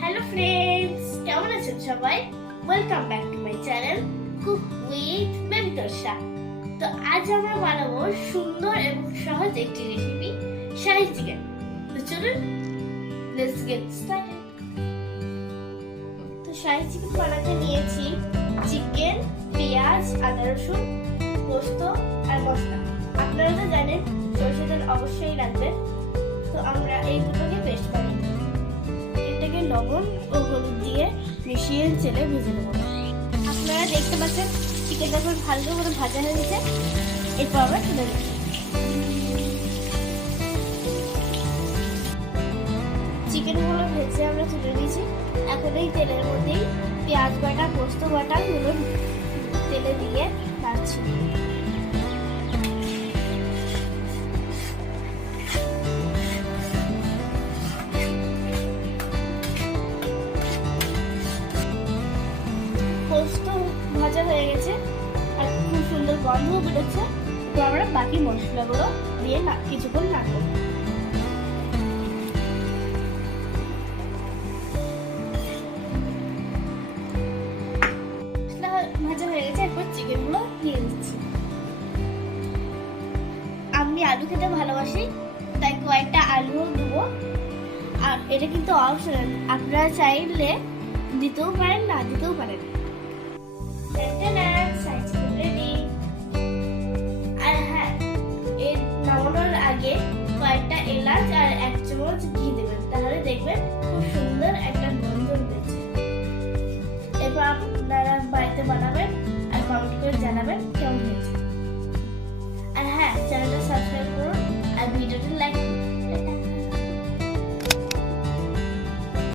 Hello friends, কেমন আছেন সবাই? Welcome back to my channel cook with baby Torsa. তো আজ আমরা বানাবো সুন্দর এবং সহজ একটি রেসিপি, শাহি চিকেন। তো চলুন লেটস গেট স্টার্টেড। তো শাহি চিকেন বানাতে নিয়েছি চিকেন, পেঁয়াজ, আদা রসুন, পোস্ত আর মশলা। আপনারা তো জানেন সরষের তেল অবশ্যই লাগবে। তো আমরা এই দুটোকে পেস্ট বানিয়ে এটাকে লবণ ও হলুদ দিয়ে মিশিয়ে তেলে ভেজে নেব। আপনারা দেখতে পাচ্ছেন চিকেনটা খুব ভালো করে ভাজা হয়ে গেছে। এরপর আমরা তুলে নেব। চিকেনগুলো ভেজে আমরা তুলে নিয়েছি। এখন এই তেলের মধ্যেই পেঁয়াজ বাটা, পোস্ত বাটা গুলো তেলে দিয়ে নাড়ছি। পোস্ত ভাজা হয়ে গেছে আর খুব সুন্দর গন্ধও বেরোচ্ছে। তো আমরা বাকি মশলাগুলো দিয়ে কিছুক্ষণ নাড়ব। মশলা ভাজা হয়ে গেছে, এরপর চিকেনগুলো দিয়ে দিচ্ছি। আমি আলু খেতে ভালোবাসি, তাই কয়েকটা আলুও দেবো। আর এটা কিন্তু অপশনাল, আপনারা চাইলে দিতেও পারেন, না দিতেও পারেন। আর হ্যাঁ, এর নামানোর আগে কয়েকটা এলাচ